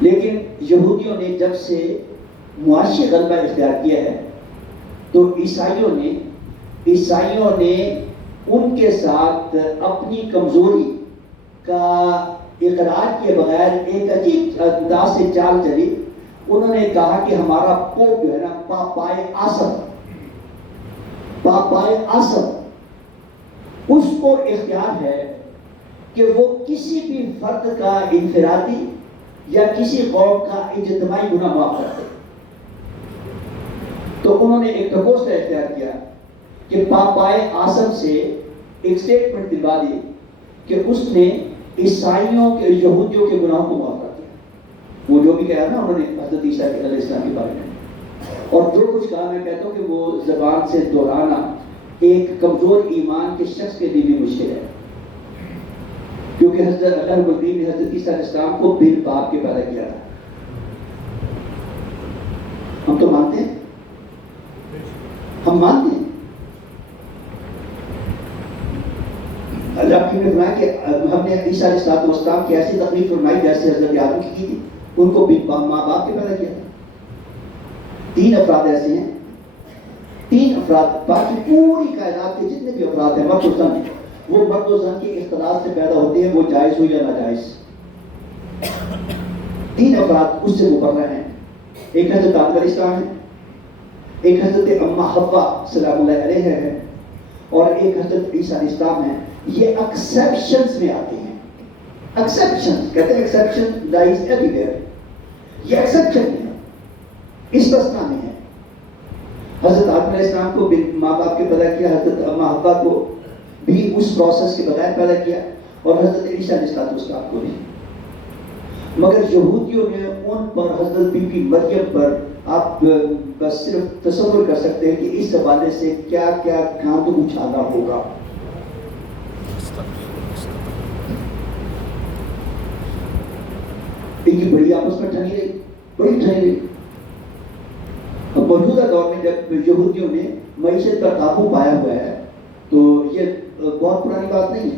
لیکن یہودیوں نے جب سے معاشی غلبہ اختیار کیا ہے تو عیسائیوں نے ان کے ساتھ اپنی کمزوری کا اقرار کیے بغیر ایک عجیب انداز سے چال چلی. انہوں نے کہا کہ ہمارا پوپ جو ہے نا پاپائے آسم اس کو اختیار ہے کہ وہ کسی بھی فرد کا انفرادی یا کسی قوم کا اجتماعی گناہ معاف کرتے. تو انہوں نے ایک پرپوزل اختیار کیا کہ پاپائے آسم سے ایک اسٹیٹمنٹ دلوا دی کہ اس نے عیسائیوں کے یہودیوں کے گناہوں کو معاف کر دیا. وہ جو بھی کہا نا انہوں نے حضرت عیسیٰ علیہ السلام کے بارے میں، اور جو کچھ کہا میں کہتا ہوں کہ وہ زبان سے دہرانا ایک کمزور ایمان کے شخص کے لیے بھی مشکل ہے، کیونکہ حضرت اللہ رب العالمین نے حضرت عیسیٰ علیہ السلام کو بن باپ کے پیدا کیا تھا. ہم تو مانتے ہیں، ہم مانتے ہیں. اللہ نے فرمایا کہ ہم نے عیسیٰ علیہ السلام کی ایسی تکلیف فرمائی جیسے حضرت آدم کی تھی، ان کو ماں باپ کے پیدا کیا تھا. 3 افراد ایسے ہیں، 3 افراد، باقی پوری کائنات کے جتنے بھی افراد ہیں مرد و زن، وہ مرد و زن کے اختلاط سے پیدا ہوتے ہیں، وہ جائز ہو یا ناجائز. 3 افراد اس سے مبرہ ہیں. ایک حضرت آدم علیہ السلام ہے، ایک حضرت اماں حوا سلام اللہ علیہ ہے، اور ایک حضرت عیسیٰ علیہ السلام ہے. یہ ایکسیپشنز میں آتے ہیں. ایکسیپشن کہتے ہیں ایکسیپشن لائز ایوری ویئر. یہ ایکسیپشن میں ہے، استثناء میں ہے. حضرت آدم علیہ السلام کو ماں باپ کے پیدا کیا، حضرت اماں حوا کو بھی اس پروسیس کے بغیر پیدا کیا، اور حضرت عیسیٰ علیہ السلام کو بھی. مگر یہودیوں نے ان پر حضرت بی بی مریم پر آپ بس صرف تصور کر سکتے ہیں کہ اس حوالے سے کیا کیا گاند اچھالا ہوگا. ان کی بڑی آپس میں ٹھنی رہی. اب موجودہ دور میں جب یہودیوں نے معیشت پر قابو پایا ہوا ہے تو یہ بہت پرانی بات نہیں ہے،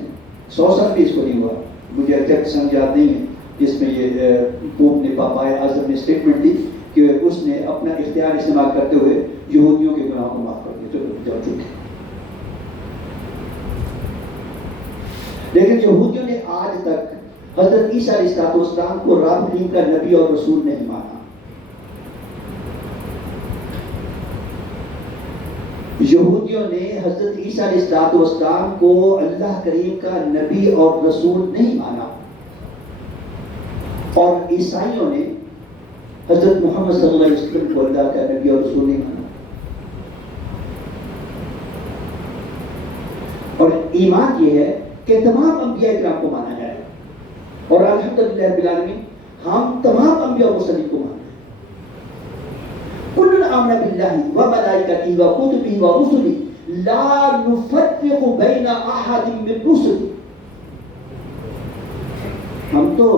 100 سال بھی اس کو نہیں ہوا. مجھے ایگزیکٹ سمجھ یاد نہیں ہے جس میں یہ پوپ نے پاپائے اعظم نے اسٹیٹمنٹ دی کہ اس نے اپنا اختیار استعمال کرتے ہوئے یہودیوں کے گناہوں کو معاف کر دیا. چلو چکے. لیکن یہودیوں نے آج تک حضرت عیسیٰ علیہ السلام کو رب العالمین کا نبی اور رسول نہیں مانا. یہودیوں نے حضرت عیسیٰ علیہ السلام کو اللہ کریم کا نبی اور رسول نہیں مانا، اور عیسائیوں نے حضرت محمد صلی اللہ علیہ وسلم کو اللہ کا نبی اور رسول نہیں مانا. اور ایمان یہ ہے کہ تمام انبیاء کرام کو مانا جائے، اور الحمدللہ رب العالمین ہم تمام انبیاء اور مرسلین کو مانتے ہیں. کل آمن باللہ وملائکتہ وکتبہ ورسلہ لا نفرق بین احد من رسلہ. ہم تو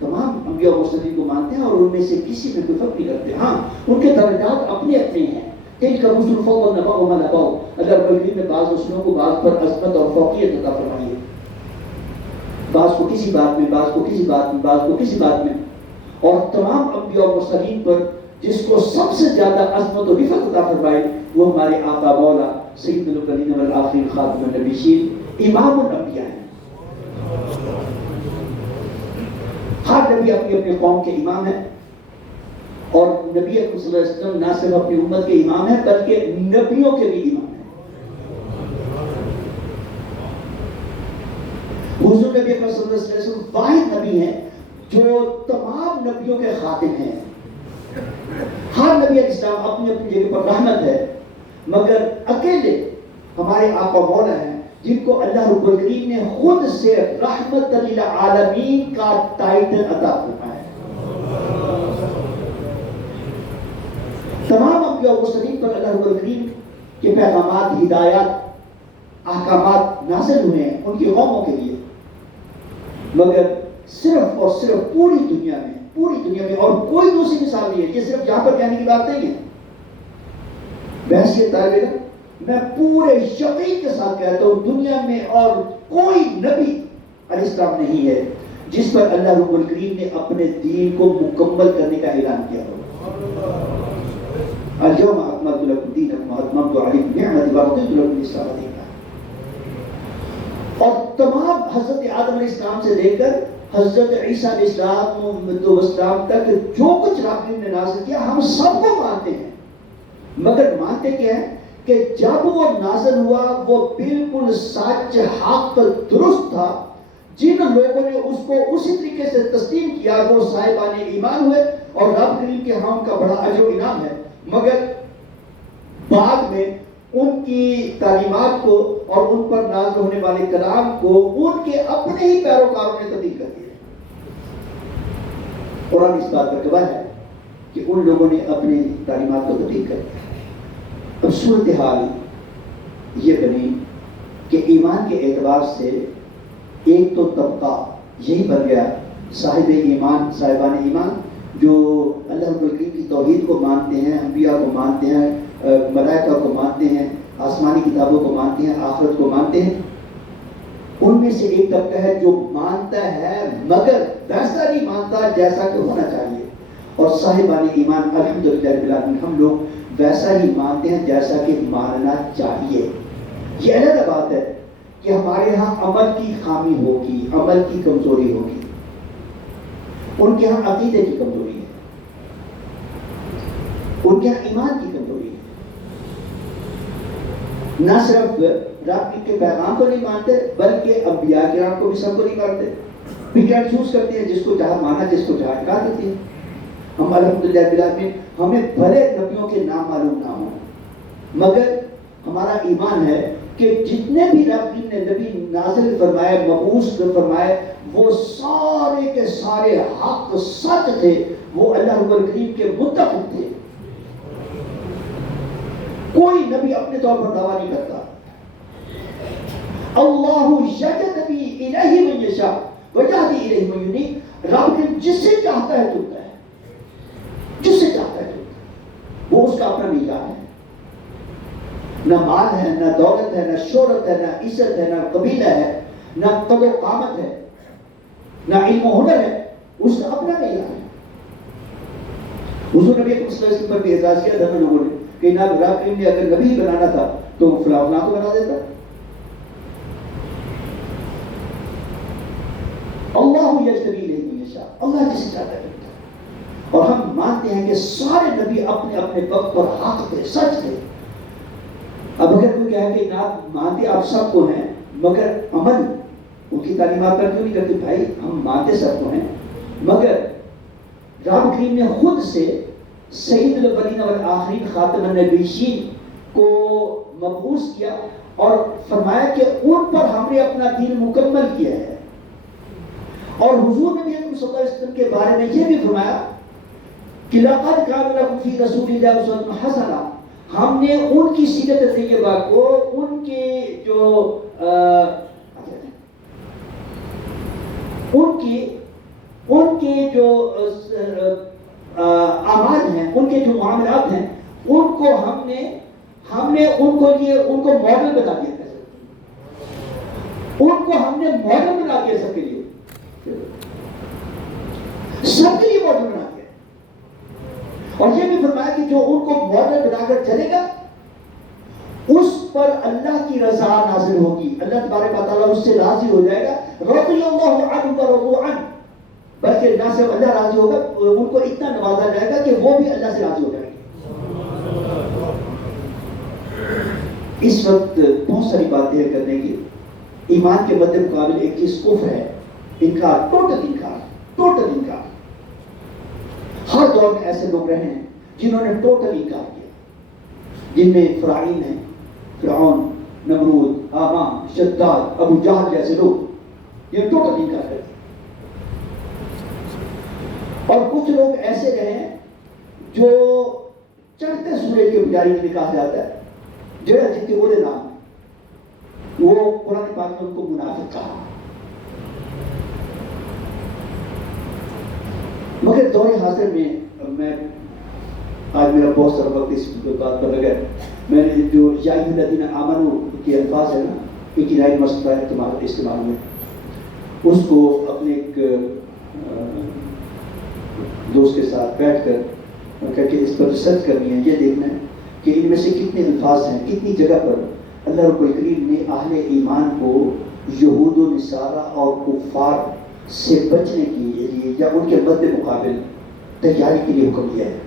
تمام انبیاء اور مرسلین کو مانتے ہیں اور ان میں سے کسی میں کوئی فرق نہیں کرتے. ہاں ان کے درجات اپنے اپنے ہیں. تلک الرسل فضلنا بعضهم علی بعض. اللہ رب العالمین نے بعض رسولوں کو بعض پر عظمت اور فوقیت عطا فرمائی ہے، بعض کو کسی بات میں، بعض کو کسی بات میں، بعض کو کسی بات میں. اور تمام انبیاء اور مرسلین پر جس کو سب سے زیادہ عظمت و رفعت عطا فرمائی وہ ہمارے آقا مولا سید الاولین والآخرین خاتم النبیین امام الانبیاء ہیں. ہر نبی اپنی اپنی قوم کے امام ہے، اور نبی اکرم صلی اللہ علیہ وسلم نہ صرف اپنی امت کے امام ہیں بلکہ نبیوں کے بھی امام ہیں. حضور نبی اکرم صلی اللہ علیہ وسلم واحد نبی ہیں جو تمام نبیوں کے خاتم ہیں. ہر نبی علیہ السلام اپنی اپنی جگہ پر رحمت ہے، مگر اکیلے ہمارے آقا مولا ہیں جن کو اللہ رب العالمین نے خود سے رحمت للعالمین کا ٹائٹل عطا فرمایا ہے. تمام انبیاء و مرسلین پر اللہ رب العالمین کے پیغامات، ہدایات، احکامات نازل ہوئے ہیں ان کی قوموں کے لیے، مگر صرف اور صرف پوری دنیا میں اور کوئی دوسری مثال نہیں ہے. یہ صرف یہاں پر کہنے کی بات نہیں ہے. بحثیت طالب علم میں پورے یقین کے ساتھ کہتا ہوں دنیا میں اور کوئی نبی علیہ السلام نہیں ہے جس پر اللہ رب الکریم نے اپنے دین کو مکمل کرنے کا اعلان کیا ہو. اليوم اکملت لکم دینکم واتممت علیکم نعمتی ورضیت لکم الاسلام دینا. اور تمام حضرت آدم علیہ السلام سے لے کر حضرت عیسیٰ علیہ السلام تک جو کچھ رب نے نازل کیا ہم سب کو مانتے ہیں. مگر مانتے کیا ہے کہ جب وہ نازل ہوا وہ بالکل سچ حق درست تھا. جن لوگوں نے اس کو اسی طریقے سے تسلیم کیا وہ صاحبان ایمان ہوئے اور رب کریم کے ہاں ان کا بڑا اجر و انعام ہے. مگر بعد میں ان کی تعلیمات کو اور ان پر نازل ہونے والے کلام کو ان کے اپنے ہی پیروکاروں نے تبدیل کر دیا. قرآن اس بات پر گواہ ہے کہ ان لوگوں نے اپنی تعلیمات کو تبدیل کر دیا. اب صورتحال یہ بنی کہ ایمان کے اعتبار سے ایک تو طبقہ یہی بن گیا صاحب ایمان صاحبان ایمان جو اللہ رب العالمین کی توحید کو مانتے ہیں, انبیاء کو مانتے ہیں, ملائکہ کو مانتے ہیں, آسمانی کتابوں کو مانتے ہیں, آخرت کو مانتے ہیں. ان میں سے ایک طبقہ ہے جو مانتا ہے مگر ویسا نہیں مانتا جیسا کہ ہونا چاہیے. اور صاحبان ایمان الحمدللہ رب العالمین ہم لوگ ویسا ہی مانتے ہیں جیسا کہ ماننا چاہیے. یہ علیحدہ بات ہے کہ ہمارے ہاں عمل کی خامی ہوگی, عمل کی کمزوری ہوگی. ان کے ہاں عقیدے کی کمزوری ہے, ان کے ہاں ایمان کی کمزوری ہے. نہ صرف رب کے پیغام کو نہیں مانتے بلکہ انبیاء کرام کو بھی سب کو نہیں مانتے. پک اینڈ چوز کرتے ہیں, جس کو جہاں مانا جس کو جہاں انکار کرتے ہیں. ہم الحمدللہ رب العالمین ہمیں بھلے نبیوں کے نام معلوم نہ ہوں مگر ہمارا ایمان ہے کہ جتنے بھی رب نے نبی نازل فرمائے مبعوث فرمائے وہ سارے کے سارے حق سچ تھے, وہ اللہ رب الکریم کے متفق تھے. کوئی نبی اپنے طور پر دعویٰ نہیں کرتا. اللہ یجتبی الیہ من یشاء ویہدی الیہ من ینیب. رب نے جس سے چاہتا ہے چنتا ہے, جس سے چاہتا ہے چنتا ہے. وہ اس کا اپنا معیار ہے. نہ مال ہے, نہ دولت ہے, نہ شہرت ہے, نہ عزت ہے, نہ قبیلہ ہے, نہ قد و قامت ہے, نہ علم و ہنر ہے. اس کا اپنا معیار ہے. حضور نبی اکرم صلی اللہ علیہ وسلم پر بھی اعتراض کیا تھا لوگوں نے کہ جناب رب کریم نے اگر نبی بنانا تھا تو فلاں فلاں کو بنا دیتا. اللہ یجتبی الیہ من یشاء, اللہ جسے چاہتا ہے. اور ہم مانتے ہیں کہ سارے نبی اپنے اپنے وقت پر حق تھے, سچ تھے. اب اگر کوئی کہے کہ جناب مانتے آپ سب کو ہیں مگر عمل ان کی تعلیمات پر کیوں نہیں کرتے؟ بھائی ہم مانتے سب کو ہیں مگر رب کریم نے خود سے سید الاولین والآخرین خاتم النبیین کو مبعوث کیا اور فرمایا کہ ان پر ہم نے اپنا دین مکمل کیا ہے. اور حضور نبی اکرم صلی اللہ علیہ وسلم کے بارے میں یہ بھی فرمایا کہ لقد کان لکم فی رسول اللہ اسوۃ حسنہ. ہم نے ان کی سیرت طیبہ کو, ان کے جو اعمال ہیں, ان کے جو معاملات ہیں, ان کو ہم نے ان کو لیے ان کو ماڈل بنا دیا. ان کو ہم نے ماڈل بنا دیا سب کے لیے, سب کے لیے ماڈل بنا دیا. اور یہ بھی فرمایا کہ جو ان کو ماڈل بنا کر چلے گا اس پر اللہ کی رضا نازل ہوگی. اللہ تبارک و تعالیٰ اس سے راضی ہو جائے گا. رضی اللہ عنہ ورضوا عنہ. بلکہ نہ صرف اللہ راضی ہوگا, ان کو اتنا نوازا جائے گا کہ وہ بھی اللہ سے راضی ہو جائے گے. اس وقت بہت ساری باتیں ہیں کرنے کی. ایمان کے مد مقابل ایک چیز کفر ہے, انکار, ٹوٹل انکار, ٹوٹل انکار. ہر دور میں ایسے لوگ رہے ہیں جنہوں نے ٹوٹل انکار کیا, جن میں فرعون ہیں, فرعون, نمرود, حامان, شداد, ابو جہل جیسے لوگ, یہ ٹوٹل انکار کرتے. اور کچھ لوگ ایسے رہے ہیں جو چڑھتے سورج کے پجاری میں کہا جاتا ہے جڑا جن کے بولے نام, وہ قرآن پاک میں ان کو منافق کہا. مگر دور حاضر میں آج میرا بہت سارا وقت اس بات پر لگا. میں نے جو یا ایھا الذین آمنوا کے الفاظ ہے نا, ایک الہی مسئلہ استعمال میں اس کو اپنے ایک دوست کے ساتھ بیٹھ کر کر کے اس پر ریسرچ کرنی ہے، یہ دیکھنا ہے کہ ان میں سے کتنے الفاظ ہیں، کتنی جگہ پر اللہ رب الکریم نے اہل ایمان کو یہود و نصارہ اور کفار سے بچنے کے لیے یا ان کے مد مقابل تیاری کے لیے حکم دیا ہے۔